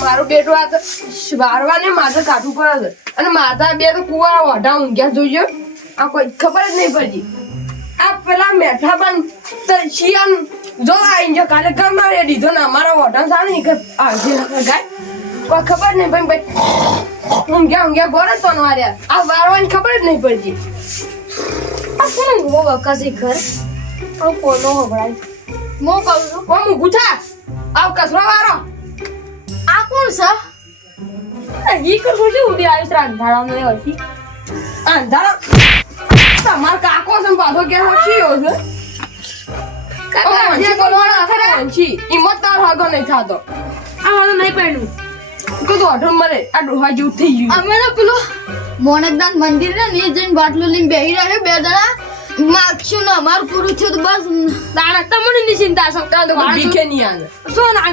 મારો બેટો આ તો વારવાને માથે કાઢવું પડે છે અને માથા બે તો કુવા ઓઢા ઊંઘ્યા જોઈજો આ કોઈ ખબર જ નહીં પડતી આ પેલા મેઠા પણ શિયાન જો આઈ જો કાલે કમારે દીધો ને અમારો ઓઢા સાને એક આજે ગાય કોઈ ખબર નહીં ભાઈ ઊંઘ્યા ગોરે તો વાર્યા આ વારવાની ખબર જ નહીં પડતી આ કોણ ગો બકાસી ઘર આ કોનો હબળાય મો કહું છું કોમ ગુઠા આવ કસરો વારો આ કોણ છે ઈ કર શું ઉડી આવી છે અંધારા નો હસી અંધારા તમાર કાકો સમ પાછો કે હસીયો છે કાકા જે બોલવાનો ખરા હસી હિંમત તાર હાગો નહીં થાતો આ મને નહીં પડ્યું કદો અઢો મરે આ ડોહા જેવું થઈ ગયું અમે તો પેલો મોનકદાન મંદિર ને ની જઈને બાટલો લઈને બેહી રહ્યા બે જણા માગશું ને અમારું પૂરું થયું તો બસ તારા તમને ની ચિંતા છે કાં તો બીકે નહીં આવે શું ના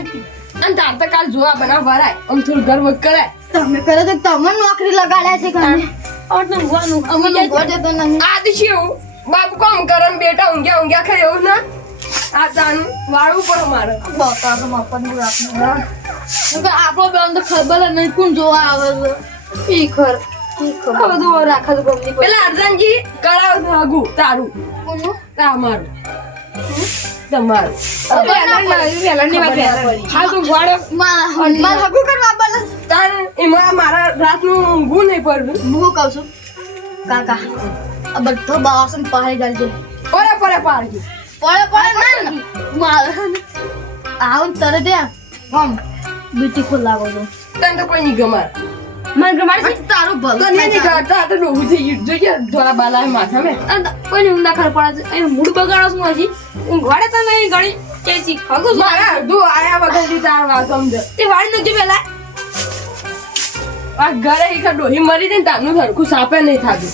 અને તાર તો કાલ જોવા બના ભરાય આમ થોડું ગર્વ કરાય તમે કરે તો તમને નોકરી લગાડ્યા છે કાને ઓર તો ગવાનું અમે ગોડે તો નહીં આ દીશું બાપ કોમ કરન બેટા ઊંઘ્યા ખરે એવું ના આ તાન વાળું પણ મારે બાપા તો મફતનું રાખનું આપણો બેન તો ખબર નહીં કોણ જોવા આવે છે ઈ ખર બધું રાખા તો ગમની પેલા અર્જનજી કરાવ ભાગુ તારું કોનું તમારું તમારું વેલણની વાત હા તું ગોળે માર હગુ કરવા બોલે તાર એમાં મારા રાતનું ઊંઘું નહીં પડ્યું હું કહું છું કાકા આ બધો બાસન પાહી ગાલજો પડે પાડજો પડે માર આવ તરે દે હમ બ્યુટીફુલ લાગો છો તને તો કોઈ નહીં ગમાર મને ગમાર છે તારું ભલ તો નહીં ગાતા તો ડોહું થઈ ગયું જોઈએ ધોળા બાલા માથા મે કોઈ ઊંઘ ના ખર પડે એ મૂડ બગાડો છું હજી ઊંઘવાડે તો નહીં ઘણી ચેચી ખગો મારા દો આયા વગર દી તાર વાત સમજ તે વાળી નજી પેલા આ ઘરે એક ડોહી મરી દે તારનું સરખું સાપે નહીં થાતું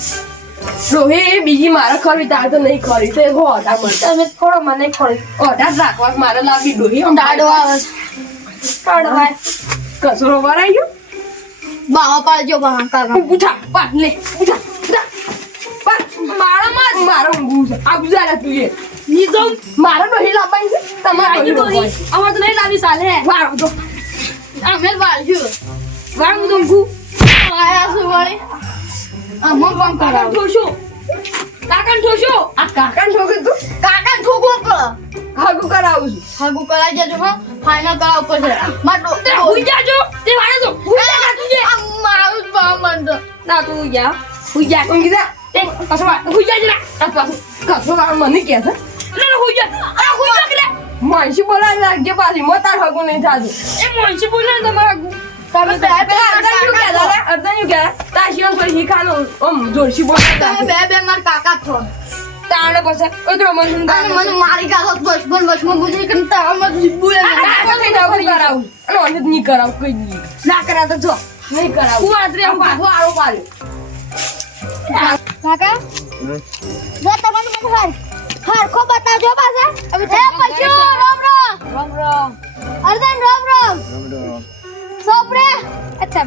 ડોહી બીજી મારે ખરી તાર તો નહીં ખરી તે હો ઓઢા મળતા તમે થોડો મને ખરી ઓઢા જ રાખવા મારે લાવી ડોહી ડાડો આવે ડાડો ભાઈ કસરો વરાઈ ગયો બાવા પાડજો બા કાકા ઉઠા પાડ લે ઉઠા પાડ મારો ઊંઘું છે આ ગુજારા તું એ ની તો મારો ડોહી લાવવાની છે તમારે ડોહી અમાર તો નહીં લાવી સાલે વાળો તો અમે વાળજો વાળું તો ઊંઘું આયા છે વાળી આ મો કામ કરાવ ઠોશો કાકાન ઠોશો આ કાકાન ઠોકે તું કાકાન ઠોકો પર હાગુ કરાવું છું હાગુ કરાઈ જજો હો ફાઈનલ કરાવ પડશે મારો તે હુઈ જાજો તે વાળે તો હુઈ જા તું જે મારું બા મંદ ના તું હુઈ જા ઊંઘી જા તે પાછો હુઈ જા જરા આ પાછો કાસો વાળ મને કે છે ના હુઈ જા કે મોંશી બોલાય લાગે પાછી મોતાર હાગુ નહીં થાતું એ મોંશી બોલાય તમાર હાગુ તમે બે અર્ધન યુ કે તાશિયન પર હીખાનો ઓમ જોરશી બોલાય તમે બે માર કાકા છો તાણે પછી ઓદરો મન મને મારી ગાલો બચપન બુજી કરતા આમ જીબુએ કાકો થઈ જાવ કરાવું અને ઓને ની કરાવ કઈ ની ના કરા તો જો નહીં કરાવ હું આત્રે આમ પાછો આરો પાડ્યો કાકા જો તમને મને હરખો બતાવજો પાછા હવે પછી રામ અર્ધન રામ સોપરે અચ્છા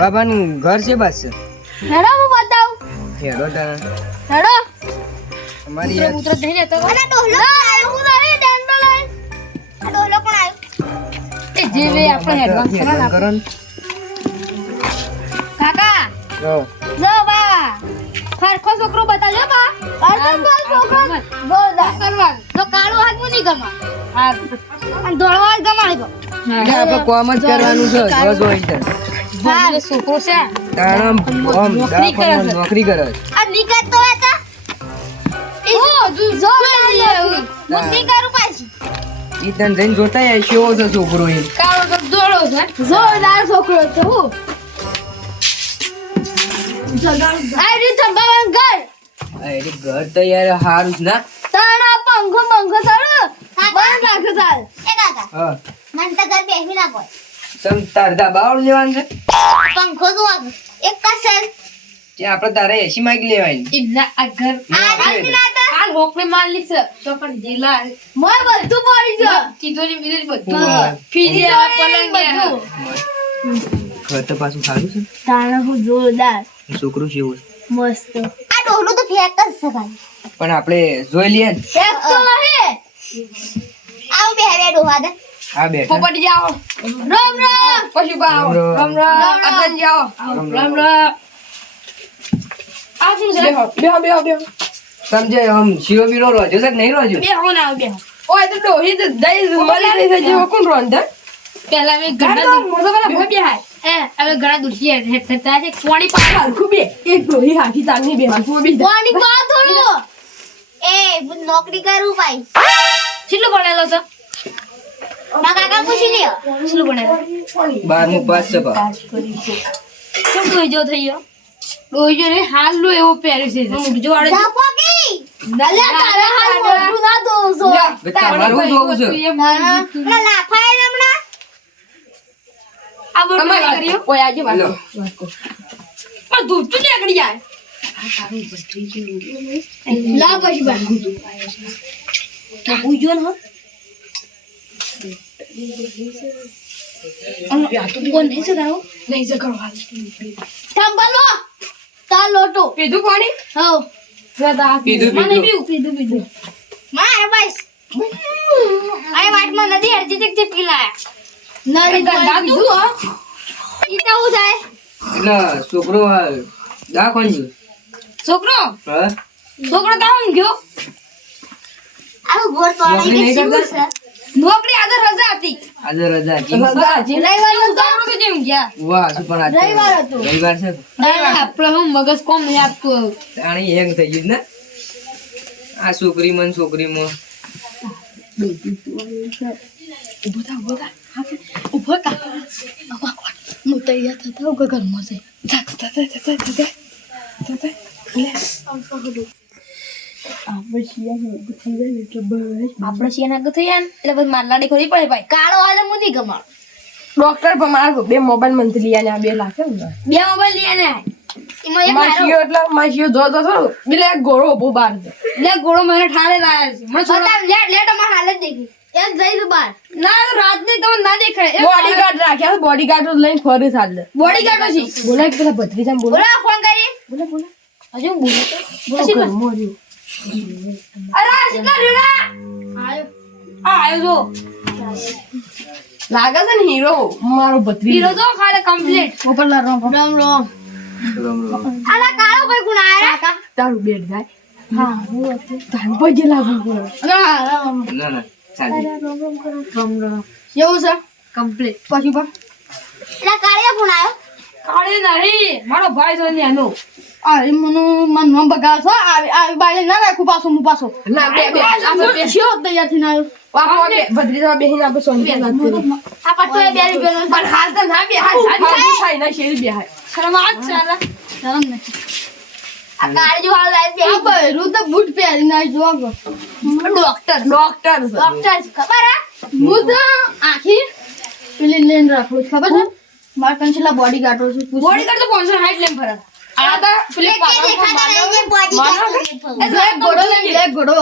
બાબાન ઘર છે બસ હેડો હું બતાવું હેડો તારા હેડો અમારી ઉતર થઈ જતો અને ડોહલો આયો હું નહીં ડંડો લઈ આ ડોહલો પણ આયો એ જે વે આપણે એડવાન્સ કરો કાકા જો બા ખરખો છોકરો બતાજો બા અર્ધન બોલ છોકરો જોરદાર કરવા તો કાળો હાથ મુ નહીં ગમા હા અને ધોળો હાથ ગમાય તો આપણે કોમ જ કરવાનું છે રોજ હોય છે હા છોકરો છે તારામ ઓમ નોકરી કરે આ નીકળતો હતા ઓ જો મુદ્દી કરું પાછી ઈ તન જઈને જોતા આય શેવો છે છોકરો એ કાળો તો ધોળો છે જોરદાર છોકરો છે હું આ રીત સંભાવન ઘર અરે ઘર તો યાર હારું જ ના તારા પંખો તારો બંધ રાખો તાર એ કાકા હા મન તો ઘર બેસી ના કોઈ તમ તાર દાબાવ લેવાનું છે પંખો તો એક કસર કે આપણે તારે 80 માઈક લેવાની ઇબના આ ઘર આ હોકલે મારલી છે તો પણ જીલા મોય બધું પડી છે તીજોરી બીજોરી બધું ફીજી પલંગ બધું ઘર તો પાછું સારું છે તારા હું જોરદાર છોકરો કેવો મસ્ત આ ડોહલું તો ફેક જ છે ભાઈ પણ આપણે જોઈ લઈએ ને ફેક તો નહીં આવ બે ડોહા દે આ બેઠા પોપટ જાઓ રામ રામ પછી બા આવો. રામ અટન જાઓ. રામ રામ. આ શું છે? બેહો. સમજે આમ શિવ બીરો રોજો છે કે નહીં રોજો? બેહો ના બેહો. ઓય તો ડોહી તો દઈ મળી રહી છે જેવો કોણ રોંધે? પહેલા અમે ઘણા અમે ઘણા દુખી થતા છે પાણી પાણી હરખું બે. એક ડોહી હાથી તારની બે હરખું બે. પાણી પા થોડું. હું નોકરી કરું ભાઈ. કેટલું ભણેલો છે? મારા કાકા પૂછી લ્યો. કેટલું ભણેલો? 12મું પાસ છે બા. કેમ ડોહીજો થઈ ગયો? ડોહીજો ને હાલ લો એવો પહેર્યો છે જો આડે જાપોકી. નલે તારા હાલ મોઢું ના દોસો. તમારું જોવું છે. ના લાફાય હમણાં. આ બોલ તમારે કર્યો ઓય આજે વાત લો. પણ દૂધ તો નીકળી જાય. લા પછી બા. ઉજો ને કોણ નહીં છે તારો? નહીં જગડો હાલ. સંભાલો. તા લોટો. પીધું પાણી? હો. પીધું મને પીધું. પીવું. માર બસ. આય વાટમાં નદી હરજી તક જે પીલાયા. નદી દાદુ ઈ તો હું થાય. એટલે છોકરો દા કોણ છે? છોકરો હા? છોકરો તાવ ગયો. આવું ગોળ તોડાઈ નોકરી નહીં દે કરતા? નોકરી આજે રજા હતી. આજે રજા છે. રવિવાર હું તારો કે જેમ ગયા. વાહ શું પણ આજે રવિવાર હતું. રવિવાર છે. આપણે હું મગજ કોમ નહીં આપતું. તાણી હેંગ થઈ ગયું ને આ છોકરી મન ઉભો કા હું તૈયાર થતા હું ઘરમાં છે. આપણે શિયાના આગળ થઈ જાય ને એટલે પછી મારલાડી ખોલી પડે ભાઈ. કાળો હાલે મુદી ગમાડ. ડોક્ટર પણ મારા બે મોબાઈલ મંથલી આને 2 લાખ છે ને. બે મોબાઈલ લઈ આને એમાં એક માસીઓ એટલે માસીઓ જો તો થોડું પેલે એક ઘોડો ઉભો બહાર છે. લે ગોળો મને ઠારે લાયા છે. મને છોડો. બતાવ લેટ અમાર હાલત દેખી. એક જઈ તો બાર. ના તો રાત ની તમને ના દેખાય. બોડીગાર્ડ રાખ્યા બોડીગાર્ડ લઈને ફરે ચાલે. બોડી ગાર્ડો છે. બોલાય કે પેલા ભત્રીજા બોલા. બોલા ફોન કરી. હજુ હું બોલો તો. બોલો ઘરમાં રહ્યો. અરે આ કેટલા રેડા. આયો. આ આયો જો. લાગે છે ને હીરો મારો ભત્રીજો. હીરો તો ખાલી કમ્પ્લીટ. રામ રામ. રામ. આલા કાળો ભાઈ કોણ આયા? તારું બેડ થાય હા. તારું પગે લાગુ પડે. રામ. ના ચાલે. એવું છે? કમ્પ્લીટ. પછી પણ એલા કાળિયા કોણ આયો? કાળે નહીં મારો ભાઈ છે ને એનો. અરે મન નામ બગાડ છો. આ બાઈ ના રાખું પાછો ના બે આપણે બે શિયો તૈયાર થઈને આવ્યો. આપણે બે ભત્રીજા બેહીને આપણે સોની વાત કરી. આ પટો બે રૂપિયાનો પણ હાલ તો ના બે હાલ થાય ના શેરી બે હાલ. શરમ આ જ ચાલે. શરમ નથી. આ કાળજો હાલ લાવી દે. આ બહેરું તો બૂટ પહેરીને આવી જો આગળ. ડોક્ટર છે. ડોક્ટર ખબર હે? હું તો આખી પેલી લઈને રાખું છું. ખબર છે? મારા કંઈ છેલ્લા બોડી ગાર્ડો છે. બોડી ગાર્ડ તો 560 લેમ ફરે. આ તો પેલી બ્લેક ઘોડો લઈને બ્લેક ઘોડો.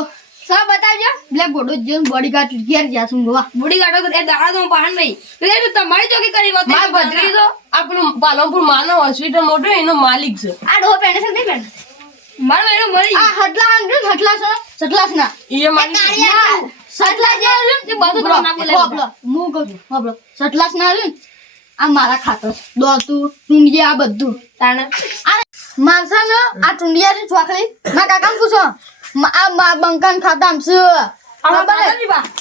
સર બતાવજો. બ્લેક ઘોડો જે બોડી ગાર્ડ ઘેર ગયા છું ગોવા. બોડી ગાર્ડ તો એ દાડા તો પહાણ નહીં. એટલે તો તમારી જોકી કરી વાત. મારો ભત્રીજો આપણું પાલનપુર માનવ હોસ્પિટલ મોટો એનો માલિક છે. આ ડો પહેરે છે નહીં પહેરે? મારો એનો મરી. આ હટલા આંગળી હટલા છે. સટલાસ ના. એ માલિક છે. સટલા જે આવ્યું ને તે બધું તમારું નામ બોલાવી હોબળો. હું કહું છું, હોબળો. સટલાસ ના આવ્યું ને આ મારા ખાતર દોતું ટુંડિયા આ બધું તાણે મારસા ને આ ટુંડિયા ની ચોકડી ના કાકા પૂછો આ મા બંકન ખાતા છે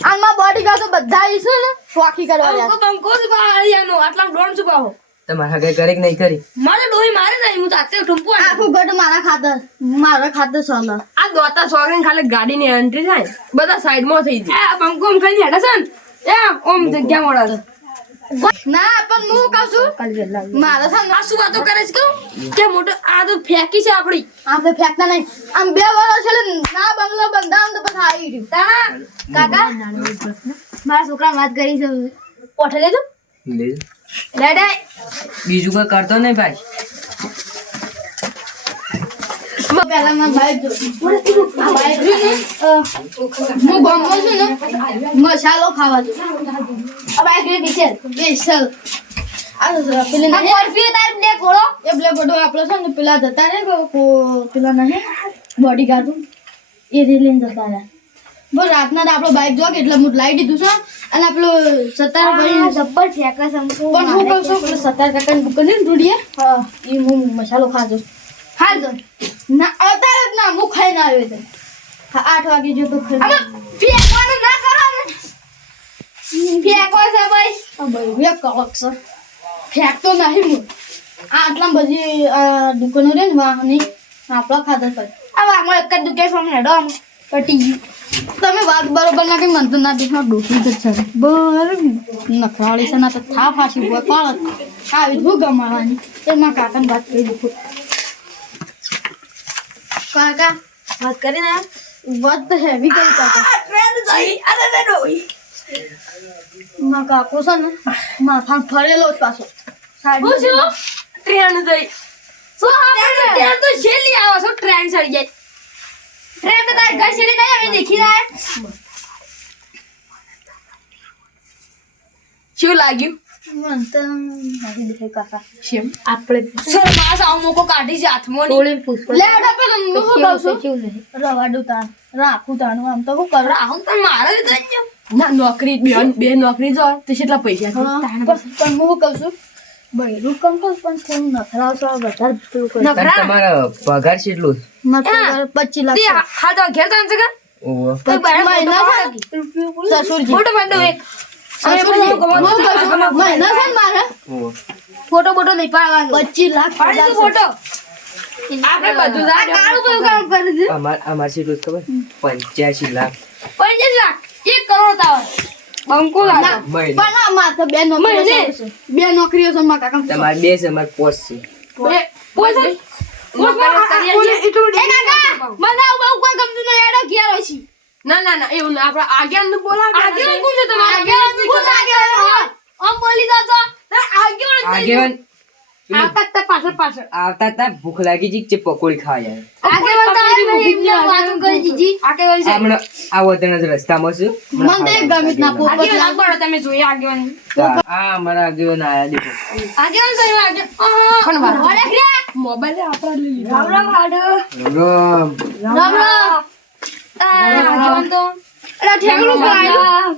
આમાં બોડી ગાર્ડ બધા ઈ છે ને ચોકી કરવા અંકો બંકો જ બાળિયાનો આટલા ડોન છું બાહો. તમારા કઈ કરી કે નહીં કરી? મારે ડોહી મારે નહીં હું તાતે ઠુંપો આખું ગઢ મારા ખાતર સોના આ દોતા છોકરીને ખાલી ગાડીની એન્ટ્રી થાય બધા સાઈડમાં થઈ જાય. એ બંકો ઓમ ખાલી હેડે છે ને એ ઓમ જગ્યા મળે છે. ના પણ હું કહું છું મારા છે ને આ શું વાતો કરે છે કહું કે મોટો આ તો ફેંકી છે આપડી. આપણે ફેંકતા નહીં આમ 2 વર્ષ એટલે ના બંગલો બંધાવ તો પછી આવી ગયું કાકા મારા છોકરા વાત કરી છે ઓઠે લેજો લે. લેડાય બીજું કોઈ કરતો નહીં ભાઈ. પહેલા મારા ભાઈ જો આ ભાઈ જો ને હું ગમો છું ને મસાલો ખાવા જો આ ભાઈ કે પીછે સ્પેશિયલ આ પેલે ના પરફ્યૂમ તાર બ્લેક ઘોડો એ બ્લેક ઘોડો આપણો છે ને પેલા જતા રે પેલા નહીં બોડી ગાર્ડ એ રે લઈને જતા રહ્યા બસ રાતના તો આપણો બાઈક જોગ એટલે હું લાવી દીધું છે અને આપણો સતાર ભાઈ જબ્બર ફેંકા સમકો પણ હું કહું છું પેલો સતાર કાકાની દુકાન ને ઢૂંઢીએ હા એ હું મસાલો ખાજો હાલજો ના અત્યારે જ ના હું ખાઈને આવ્યો છે હા 8 વાગે જો તો ખાઈ ફેંકવાનું ના કરો ને ફેંકો છે ભાઈ ભાઈ એક કળક છે ફેંકતો નહીં હું આટલા બધી દુકાનો રે ને વાહની આપણા ખાધા પર હવે આમાં એક જ દુકાન સામે હેડો આમ પટી ગયું તમે વાત બરોબર ના કઈ મનતો ના દેખા ડોસી જ છે બર નખરાળી છે ના તો થા ફાસી હોય પાળત આવી હું ગમાવાની એ માં કાકાને વાત કરી દીધું કાકા વાત કરીને વાત તો હેવી કરી કાકા માં કાકો છે ને માથા ફરેલો જ પાછો હું છું ટ્રેન જઈ શું આપણે ટ્રેન તો છેલ્લી આવો છો ટ્રેન ચડી જાય ટ્રેન તો તાર ઘર છેલ્લી નહીં અમે દેખી રહ્યા શું લાગ્યું મન તો નથી દેખાય કાકા શેમ આપણે સર માસ આવ મોકો કાઢી છે હાથમાં ની થોડી પૂછ લે અડા પેલો હું કહું છું રવાડું તાણ રાખું તાણ આમ તો હું કરું રાહુલ તો મારા જ થઈ ના નોકરી બે નોકરી જો તો કેટલા પૈસા છે પણ હું કહું છું બૈરું કમ તો પણ થોડું નખરાવશો વધારે પેલું કરી તાર તમારા પગાર કેટલો છે? નખરાવ 25 લાખ તે હા તો ઘેર તાન છે કે ઓહો. તો બહાર મહિના છે સસુરજી ફોટો પાડો એક સસુરજી હું કહું છું મહિના છે ને મારે ઓહો. ફોટો બોટો નહીં પાડવાનો 25 લાખ પાડી દો ફોટો આપણે બધું આ કાળું બધું કામ કરે છે અમાર કેટલું છે ખબર 85 લાખ 50 લાખ 1 કરોડ આવે બંકો લાગે મહિને. પણ આ માથે બે નોકરીઓ છે બે નોકરીઓ છે મારા કાકા તમારે 2 છે અમારે 5 છે પોઈસા એ કાકા મને આવું કોઈ ગમતું નહીં એડો ઘેર હોય છે ના ના ના એવું ના આપણે આગેવાન નું બોલાવ આગેવાન કોણ છે તમારો આગેવાન કોણ આગેવાન આમ બોલી દો તો આગેવાન આગેવાન આવતા જ પાછળ આવતા તા ભૂખ લાગી જી કે પકોડી ખાવા જાય આગેવાન તો આવે નહીં વાતો કરી દીધી આગેવાન છે હમણાં આ વતન જ રસ્તામાં છું મને તો એક ગમિત ના પોપટ આગેવાન આગળ તમે જોઈએ આગેવાન આ અમારા આગેવાન આયા દેખો આગેવાન તો આગેવાન કોણ વાત ઓળખ રે મોબાઈલ આપડા લઈ લીધો રામ રામ હાડો રામ રામ રામ આગેવાન તો અરે ઠેકડું પાડ્યું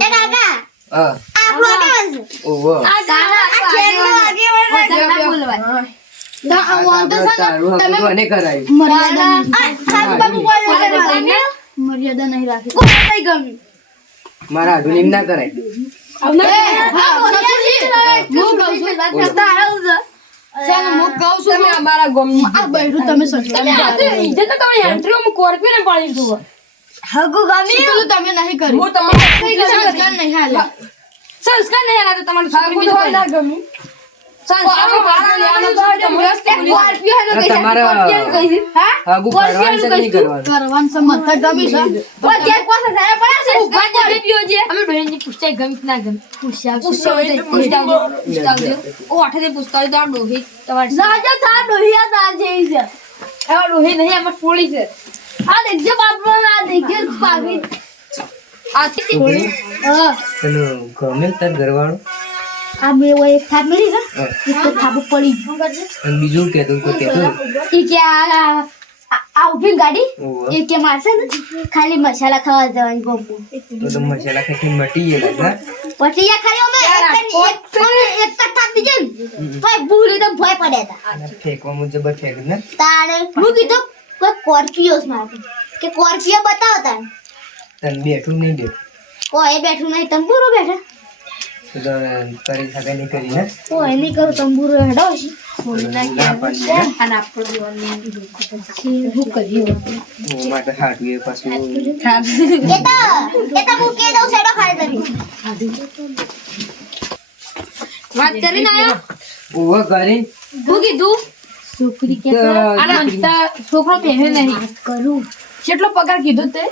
એ કાકા હા આપણો આગેવાન છે ઓહો આ ગાના આ ઠેકડું આગેવાન વધારે બોલવાય ના આ વાંધો છે તારું ને હકું તમે કોને કરાયું મર્યાદા સાસુ બાબુ બોલે મર્યાદા નહીં રાખી કોઈ નહીં ગમ્યું મારા આધુનિક ના કરાય એ, હા, સસુરજી, હું કહું છું ચાલો, હું કહું છું તમે અમારા ગોમની આ બૈરું તમે તમે આ તો સસુરજી ઇજ્જત તો તમે એન્ટ્રીઓમાં કોર્પી ને પાડી દીધું હગુ ગમી પેલું તમે નહીં કર્યું હું તમારા સંસ્કાર નહીં હાલે સંસ્કાર નહીં આના તો તમારું છોકરી બધું હોય ના ગમી સંસ્કાર તમારા હગું કરવાનું છે કે નહીં કરવાનું કરવાનું છે મથક ગમી છે અમે બહેનની પૂછતાય ગમી ના ગમી પૂછતા ડોહી તમારે ડોહી નહીં અમારે ફોડી છે છોકરી, તને ગમે તાર ઘરવાળો આ બે હોય એક થાપ મળી ગયો હા. એક તો થાપ પડી અને બીજું કેતું કોઈ કેતું એ કે આ ઉભી ગાડી ઓહો. એ કે મારશે ને ખાલી મસાલા ખાવા જવાની ગોપુ તો મસાલા ખાઈ મટી ગયેલા છે પછી યા ખાલી અમે એક થાપ દીજે તો ભૂલી તો ભય પડ્યા હતા અને ફેંકવામાં જબર ફેંક ને તાણે હું કીધું કોઈ સ્કોર્પિયોસ મારે કે સ્કોર્પિયો બતાવો તારે તને બેઠું નહીં દે કોઈ બેઠું નહીં તંબુરો બેઠા તો કરી શકાય નહીં કરી ને કોઈ નહીં કરું તંબુરો હેડો છે ના પાડી દે. અને આપણો દેવાનું હું કર્યું હું માટે હાટું એ પાછું એ તો હું કે દઉં સેડો ખાઈ દેવી વાત કરીને આયો ઓહો કરી હું કીધું છોકરી કે છોકરો પહેરે નહીં કરું કેટલો પગાર કીધો તે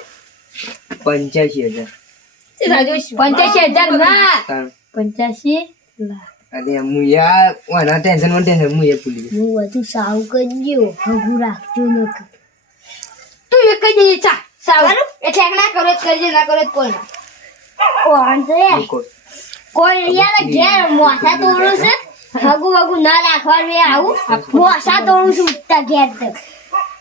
85,000 85,000 ના તાણ. 85 લાખ અરે હું યાર ઓના ટેન્શન માં ટેન્શન હું એ ભૂલી ગયો હું બધું સાવ કરજો હગું રાખજો નથી તું એક કહી દઈએ ચા સાવ એટલે એક ના કરો જ કરજે ના કરો જ કોઈ ના વાંધો લોકો કોઈ યાર ઘેર મોસા તોડું છે હગું વગું ના રાખવાનું એ આવું મોસા તોડું છું ઉઠતા ઘેર તો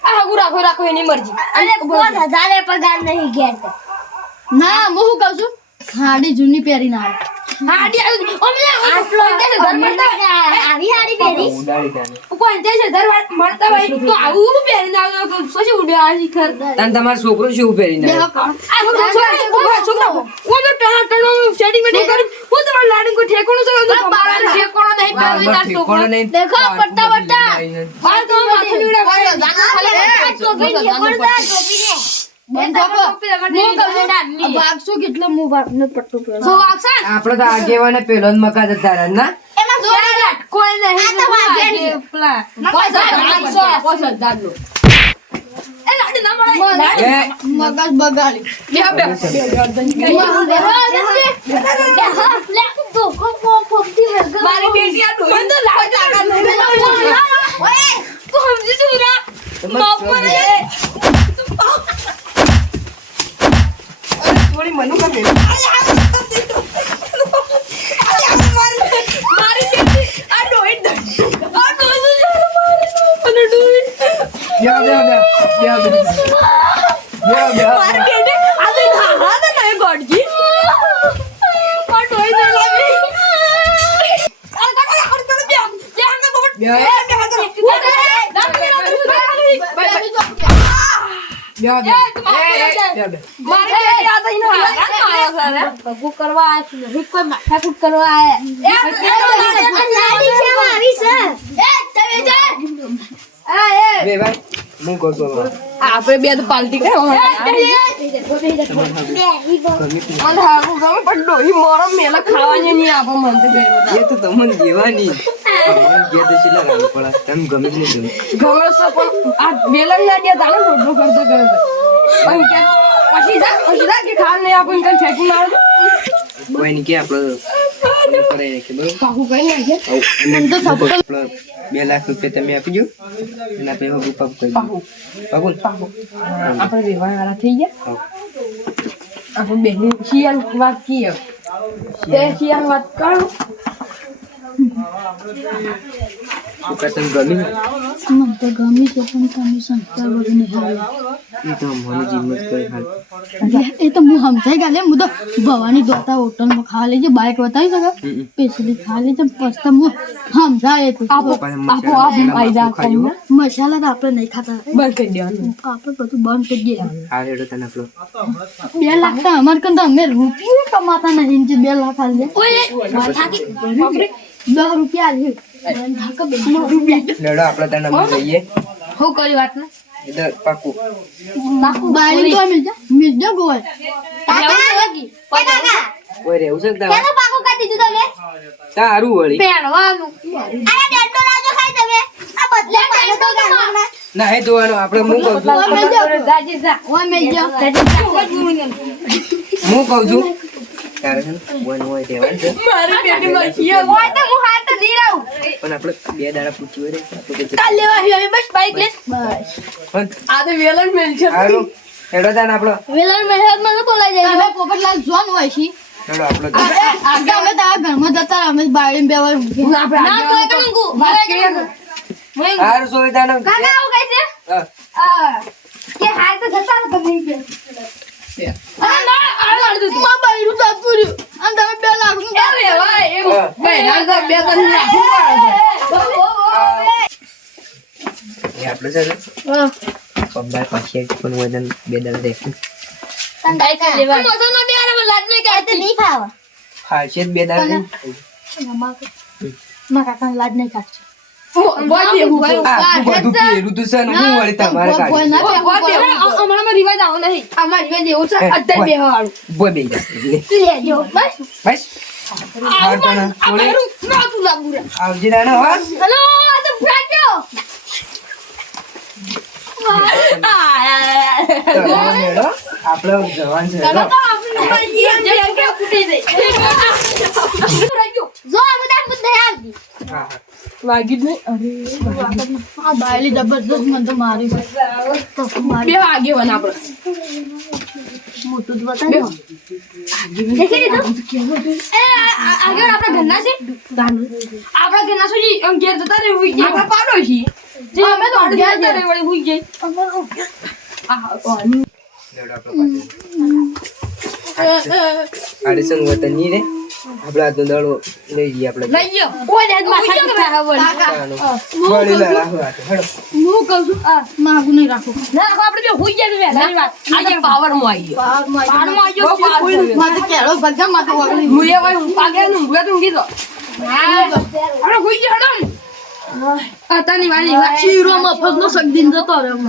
આ હગું રાખો એની મરજી. અરે 5000 પગાર નહીં ઘેર તો. ના હું શું કહું છું ખાડી જૂની પહેરીને આવે હાડી આવી આટલો આવી હારી પહેરી. ઉડાડી તાને 50,000 મળતા હોય તો આવું પહેરીને આવ્યો પછી ઉડ્યા શિખર. તાન તમારો છોકરો શું પહેરીને આવ્યો? આ છોકરા હું તો ટણા સેટિંગ કરી હું તો લાડી કો ઠેકોણું છે બાર ઠેકોણો નહીં બાર પહેરી તાર ઠેકોણો છોકરો. નહીં. દેખો, પટ્ટા વટ્ટા. બાર તો માથું નીવડે ટોપી ઠેકોણદાર ટોપી ને. બેન બાપા હું કહું છું આ વાગશું કેટલો હું વાગને પટ્ટો પહેરો સો વાગશે આપણે તો આગેવાને પેલો જ મકા જતા રહ્યા ના એમાં જો કોઈ નહીં આ તો વાગ્યા છે. પેલા 5,000 નો એ લાડી ના મળે એ મગજ બગાડી મારી બેટી આ ડોહી તો લાડ ઓય તું સમજી તું રા બાપ મને થોડી મનુ કમે મારી બેટી આ ડોહી મને ડોહી બે મારી બેટી આ તો ખાવા દે ને ગોડજી આ ડોહી ને લાવી આ કાકા આ કરે બે જે હંગ બબટ બે. મારી બેટી આ તો ઇને હારા માયા કરે ભગું કરવા આવ્યા છું નહીં કોઈ માથાકૂટ કરવા આવ્યા લાડી છે આવી છે. બે ભાઈ હું કહું છું હવે. આપણે બે તો પાલટી કરે મને હારું ગમે પણ ડોહી મોરો મેલા ખાવાની નહીં આપો મન તો ગયો એ તો તમને દેવાની અમારે ઘેર તો છેલ્લા રાખવું પડે. તમે ગમે કે નહીં ગમે ગમે છે પણ આ બેલન ના દે તાને રોટલો કરતો કરે પણ કે પછી જા કે ખાવા નહીં આપો ઇનકન ફેંકી મારો કોઈ નહીં કે આપણે કરાઈ નાખીએ બરોબર. પાકું કઈ નાખે આપણે 2 લાખ રૂપિયા તમે આપી દો અને આપણે હવે પાકું કરી દઈએ. પાકું ને? આપણે વ્યવહાર વાળા થઈ ગયા હા. આપણે બેની શિયાળ વાત કીએ તે શિયાળ વાત કરો શું કહે તને ગમી? મને તો ગમી છે પણ તમે સંસ્કાર વગરની હાલ એ તો મને જીમત કરે હાલ. એ તો હું સમજાઈ ગયા હું તો ભવાની દોતા હોટલમાં ખાવા લેજે બાઇક બતાવી શકો પેસલી ખાવા લેજે પછી હું સમજાય તો આપો આપો આઈ જા તમને મસાલા તો આપણે નહીં ખાતા બંધ કરી દેવાનું આપણે બધું બંધ કરી દઈએ હા હેડો તને આપણો 2 લાખ તો અમારે કંઈ તો અમે રૂપિયો કમાતા નહીં જે 2 લાખ આલે 10 રૂપિયા આલે લેડો આપણે તને નંબર લઈએ હું કરી વાત ને એટલે પાકું. બાયલી તો મિલજો ગોય કોઈ રહેવું છે ને તારે? કેનું પાકું કરી દીધું તમે? તારું વળી પહેરવાનું અરે ડેટો લાવજો ખાઈ તમે. આ બદલે પાડો તો ગામમાં. ના એ જોવાનું આપણે હું કહું છું જાજી જા ઓય મિલજો હું કહું છું તારે છે ને વન હોય રહેવાનું છે મારી બેટી મરશી હોય તો હું હાથ નહીં રહું પણ આપણે 2 દાડા પૂછ્યું રે આપણે કે કાલ લેવા આવી બસ બાઈક લે પણ આ તો વેલણ મેલ છે સારું હેડો તાને આપણો વેલણ મહેરત મને બોલાઈ જાય હવે પોપટલાલ જોન હોય છે હેડો આપણો આગળ અમે તારા ઘરમાં જતા અમે બાયડી બેવા ના આપણે ના કોઈ કણંગુ સારું સોય તાને કાકા આવું કઈ છે હા. કે હાલ તો જતા તો નહીં કે અરે ના આ લડ દે માં બાયરું જતું રહ્યું અને તમે 2 લાખ નું એ રેવા એ બે ના તો બે તો નાખું એ આપણે છે ને પંબાર પાછી પણ વજન 2 દાડા દેખું તને બાઈક લેવા મજા ના બે આરે લાડ નહીં આ તો નહીં ખાવા. ખાશે 2 દાડા માં કાકા લાજ નહીં કાઢશે બોડી હું આ બધું પેરું તો છે ને હું વળી તમારે કાઢી અમારામાં રિવાજ આવો નહીં અમાર રિવાજ એવો છે અત્યારે બે વાળું બોય બે જા લેજો બસ. બસ હાર તને છોડે ના તું લાબુરા આવજી દાનો હા હેલો આ તો ફ્રાક્યો હેડો આપણે જવાન છે હેડો. જો આ બધા મુદ્દે આવજી. હા હા વાગી જ નહીં આ બાયલી જબરદસ્ત મને તો મારી તો મારી બે વાગે વન આપણે મોટું જ બતાવી દેખી લીધું એ આગળ આપણા ઘરના છે આપણા ઘરના શું છે આમ ઘેર જતા રહેવું આપણે પાડો છીએ અમે તો ગયા છે. વળી હુઈ ગઈ આ તો આની લેવડો આપણો આડીસન વતની રે આપડા તો દડો લઈ ગઈ આપણે લઈ ગયો ઓય ને માથા દુખાય હવે વળી લડા હાથ હેડો હું કહું છું માગું નહીં રાખો. ના આપણે જો હુઈ ગયા વેલા વાત આજે પાવર માં આવી ગયો પાવર માં આવી ગયો માથે કેળો બધા માથે વગડી. મુએ ભાઈ હું પાગે નું મુએ તું કીધો આપણે હુઈ ગયા હડો આ તની વાલી શીરો મફતનો સગદીન જતો રહ્યો.